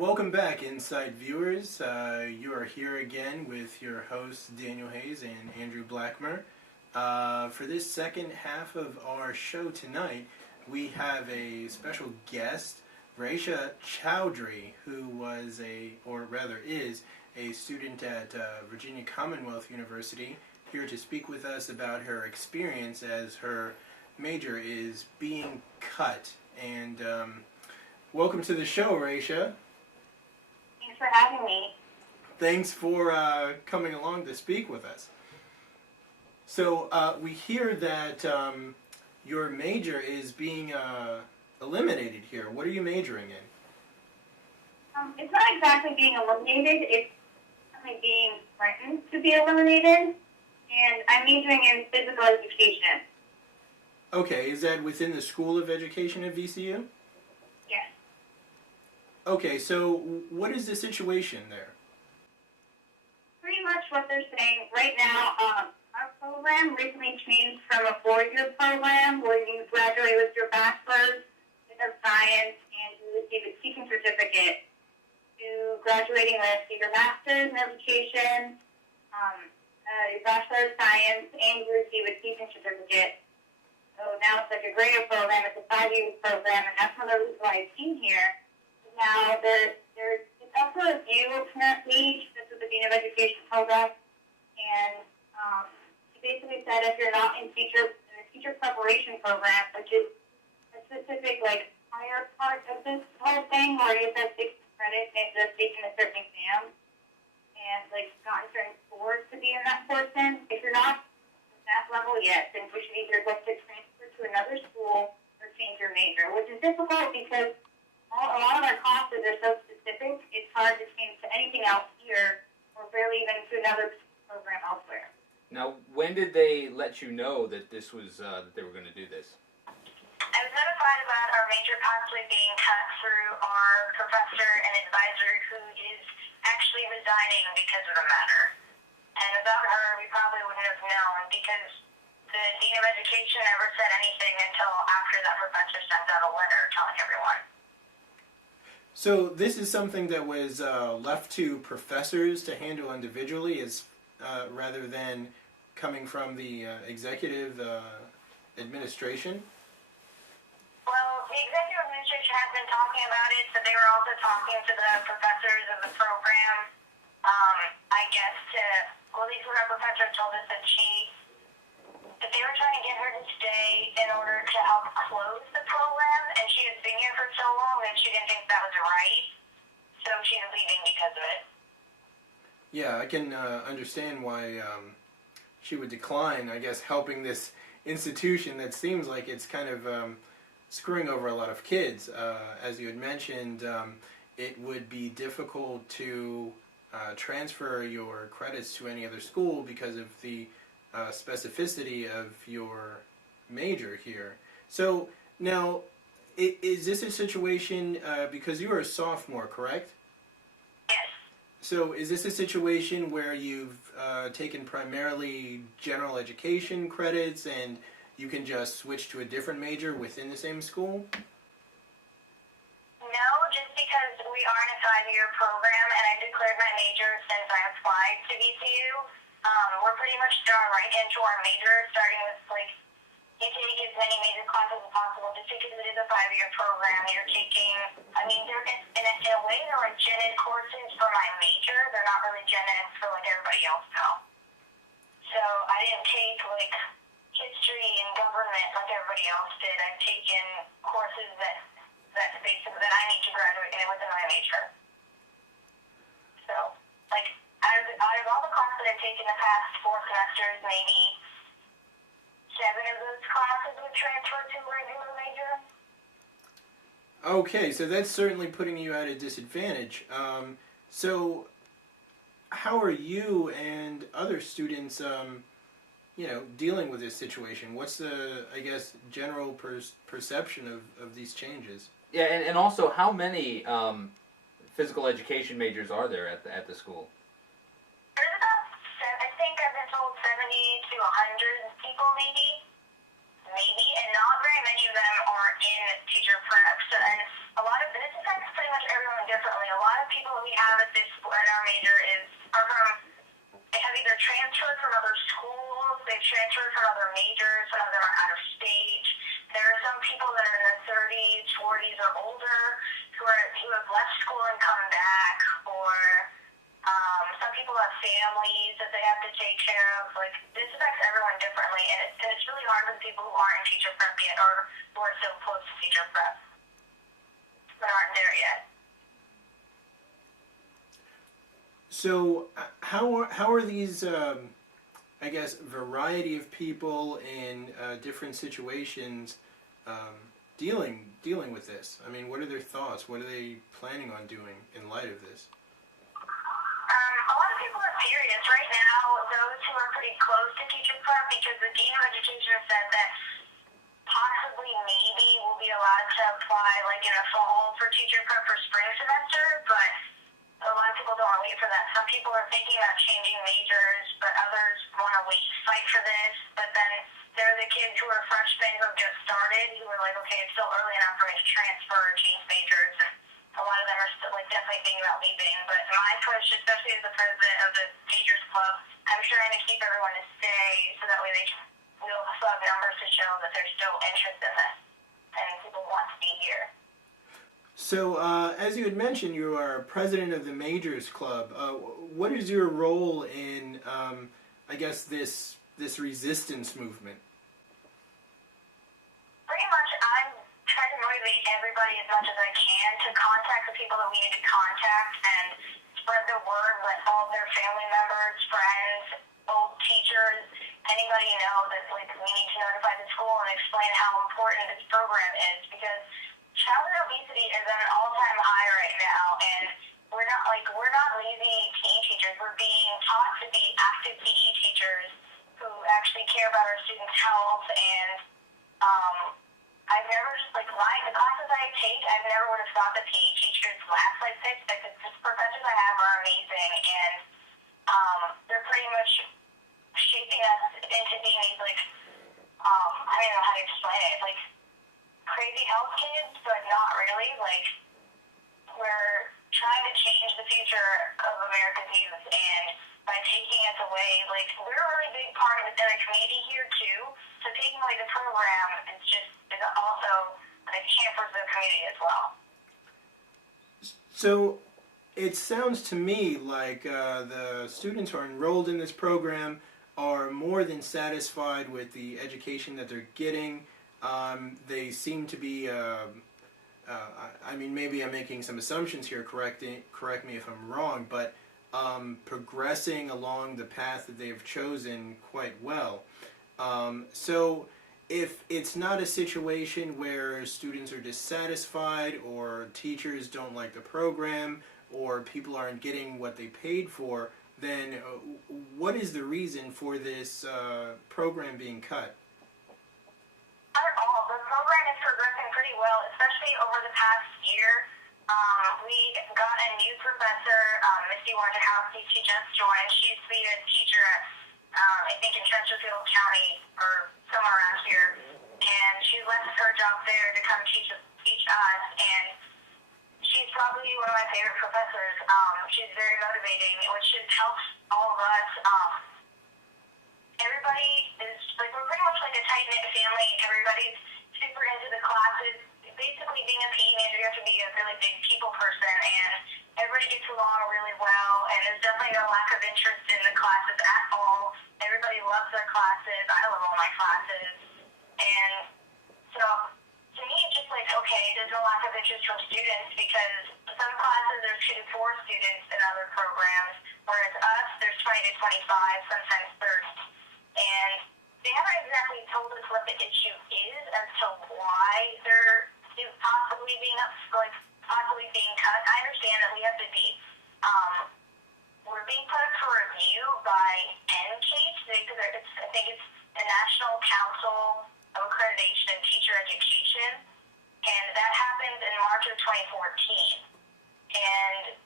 Welcome back, Inside viewers. You are here again with your hosts Daniel Hayes and Andrew Blackmer. For this second half of our show tonight, we have a special guest, Raisha Chowdhury, who was is a student at Virginia Commonwealth University, here to speak with us about her experience as her major is being cut. And welcome to the show, Raisha. Thanks for having me. Thanks for coming along to speak with us. So we hear that your major is being eliminated here. What are you majoring in? It's not exactly being eliminated. It's certainly being threatened to be eliminated. And I'm majoring in physical education. Okay, is that within the School of Education at VCU? Yes. Okay, so what is the situation there? Pretty much what they're saying right now, our program recently changed from a 4-year program where you graduate with your bachelor's of science and you receive a teaching certificate to graduating with your master's in education, your bachelor of science, and you receive a teaching certificate. So now it's like a greater program. It's a 5-year program, and that's one of the reasons why I came here. Now, it's up for review currently. This is the Dean of Education program, and he basically said if you're not in the teacher preparation program, which is a specific higher part of this whole thing, where you have 6 credits and just taking a certain exam and gotten certain scores to be in that portion. If you're not at that level yet, then we should either look to transfer to another school or change your major, which is difficult because a lot of our classes are so specific, it's hard to change to anything else here or barely even to another program elsewhere. Now, when did they let you know that this was that they were going to do this? I was notified about our major possibly being cut through our professor and advisor who is actually resigning because of the matter. And without her, we probably wouldn't have known because the Dean of Education never said anything until after that professor sent out a letter telling everyone. So this is something that was left to professors to handle individually, rather than coming from the executive administration? Well, the executive administration has been talking about it, but they were also talking to the professors of the program. At least what our professor told us that they were trying to get her to stay in order to help close the program, and she has been here for so long that she didn't think that was right, so she's leaving because of it. Yeah, I can understand why she would decline, I guess, helping this institution that seems like it's kind of screwing over a lot of kids. As you had mentioned, it would be difficult to transfer your credits to any other school because of the specificity of your major here. So now, is this a situation, because you are a sophomore, correct? Yes. So is this a situation where you've taken primarily general education credits and you can just switch to a different major within the same school? No, just because we are in a 5-year program and I declared my major since I applied to VCU. We're pretty much thrown right into our major, starting with you take as many major classes as possible just because it is a 5-year program. You're taking, they're in a way they're like gen ed courses for my major. They're not really gen ed for everybody else though. So I didn't take history and government like everybody else did. I've taken courses that I need to graduate in within my major. So out of all the classes that I've taken the past 4 semesters, maybe 7 of those classes would transfer to a regular major. Okay, so that's certainly putting you at a disadvantage. So how are you and other students, dealing with this situation? What's the, general perception of these changes? Yeah, and also, how many physical education majors are there at the school? There's about, I think I've been told 70 to 100 people maybe, and not very many of them are in teacher prep. So, and a lot of this affects pretty much everyone differently. A lot of people we have at our major are from, they have either transferred from other schools, they've transferred from other majors, some of them are out of state. There are some people that are in their 30s, 40s, or older who have left school and come back, or some people have families that they have to take care of. Like, this affects everyone differently, and it's really hard for the people who aren't in teacher prep yet, or who are so close to teacher prep, but aren't there yet. So, how are these, I guess, variety of people in different situations dealing with this? I mean, what are their thoughts? What are they planning on doing in light of this? A lot of people are serious right now. Those who are pretty close to teacher prep, because the Dean of Education said that possibly, maybe, we'll be allowed to apply like in the fall for teacher prep for spring semester, but a lot of people don't want to wait for that. Some people are thinking about changing majors, but others want to wait, fight for this. But then there are the kids who are freshmen who have just started, who are like, okay, it's still early enough for me to transfer or change majors. And a lot of them are still like definitely thinking about leaving. But my push, especially as the president of the Majors Club, I'm trying to keep everyone to stay so that way we'll still have numbers to show that there's still interest in this and people want to be here. So, as you had mentioned, you are president of the Majors Club. What is your role in, I guess, this resistance movement? Pretty much, I'm trying to motivate everybody as much as I can to contact the people that we need to contact and spread the word, let all their family members, friends, old teachers, anybody know that like we need to notify the school and explain how important this program is, because childhood obesity is at an all-time high right now, and we're not lazy PE teachers. We're being taught to be active PE teachers who actually care about our students' health. And I've never just the classes I take, I've never would have thought that PE teachers last like this. Like the professors I have are amazing, and they're pretty much shaping us into being these I don't know how to explain it, like crazy health kids, but not really. Like, we're trying to change the future of America's youth, and by taking us away, like, we're a really big part of the community here too. So taking away the program is also like hampers the community as well. So, it sounds to me like the students who are enrolled in this program are more than satisfied with the education that they're getting. They seem to be, I mean, maybe I'm making some assumptions here, correct me if I'm wrong, but progressing along the path that they've chosen quite well. So if it's not a situation where students are dissatisfied or teachers don't like the program or people aren't getting what they paid for, then what is the reason for this program being cut? Not at all. The program is progressing pretty well, especially over the past year. We got a new professor, Misty Wojciechowski. She just joined. She used to be a teacher at, I think, in Chesterfield County or somewhere around here. And she left her job there to come teach us. And she's probably one of my favorite professors. She's very motivating, which just helps all of us. Everybody is, like, we're pretty much like a tight-knit family. Everybody's super into the classes. Basically, being a PE major, you have to be a really big people person, and everybody gets along really well, and there's definitely no lack of interest in the classes at all. Everybody loves their classes. I love all my classes. And so, to me, it's just like, okay, there's no lack of interest from students, because some classes there's 2 to 4 students in other programs, whereas us, there's 20 to 25, sometimes 30. And they haven't exactly told us what the issue is as to why they're possibly being cut. I understand that we have to be, we're being put up for review by NCATE, because I think it's the National Council of Accreditation in Teacher Education, and that happened in March of 2014. And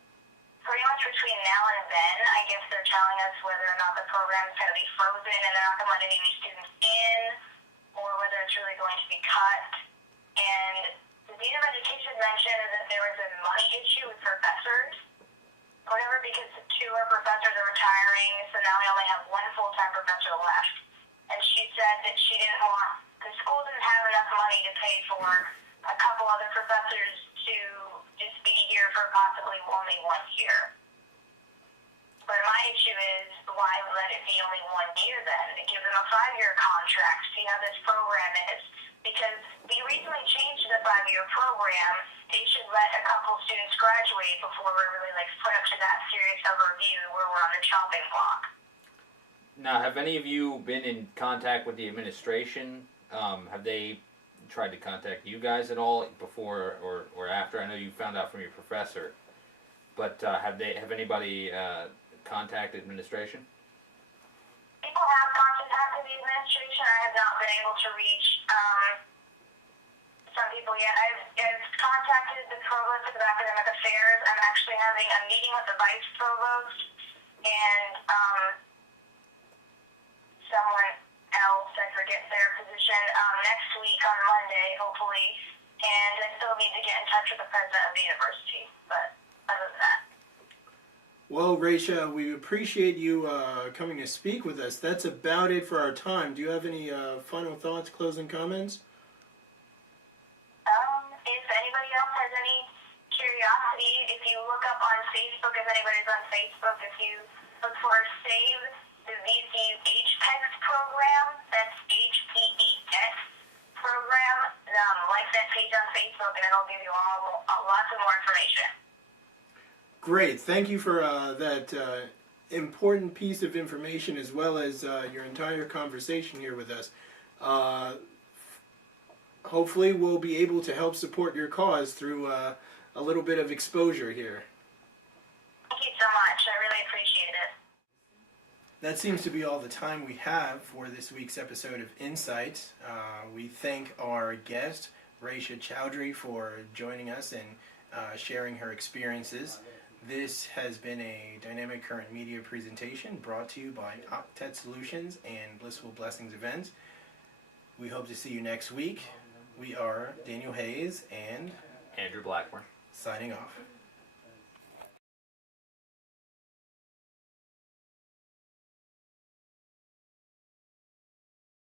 pretty much between now and then, I guess they're telling us whether or not the program is going to be frozen and they're not going to let any new students in, or whether it's really going to be cut. And the Dean of Education mentioned that there was a money issue with professors, whatever, because two of our professors are retiring, so now we only have one full-time professor left. And she said that she didn't want, the school didn't have enough money to pay for a couple other professors to just be here for possibly only 1 year. But my issue is, why let it be only 1 year then? It gives them a 5-year contract, see how this program is. Because we recently changed the 5-year program, they should let a couple students graduate before we're really put up to that serious of a review where we're on the chopping block. Now, have any of you been in contact with the administration? Have they tried to contact you guys at all before or after? I know you found out from your professor, but have anybody contacted administration? People have contacted the administration. I have not been able to reach some people yet. I've contacted the provost of academic affairs. I'm actually having a meeting with the vice provost and someone else, I forget their position, next week on Monday, hopefully. And I still need to get in touch with the president of the university. But other than that. Well, Raisha, we appreciate you coming to speak with us. That's about it for our time. Do you have any final thoughts, closing comments? If anybody else has any curiosity, if you look up on Facebook, if anybody's on Facebook, if you look for Save the VCU HPEX program, that's HPEX program, like that page on Facebook, and it'll give you all lots of more information. Great. Thank you for that important piece of information, as well as your entire conversation here with us. Hopefully we'll be able to help support your cause through a little bit of exposure here. Thank you so much. I really appreciate it. That seems to be all the time we have for this week's episode of Insight. We thank our guest, Raisha Chowdhury, for joining us and sharing her experiences. This has been a Dynamic Current Media presentation brought to you by Octet Solutions and Blissful Blessings Events. We hope to see you next week. We are Daniel Hayes and Andrew Blackmore. signing off.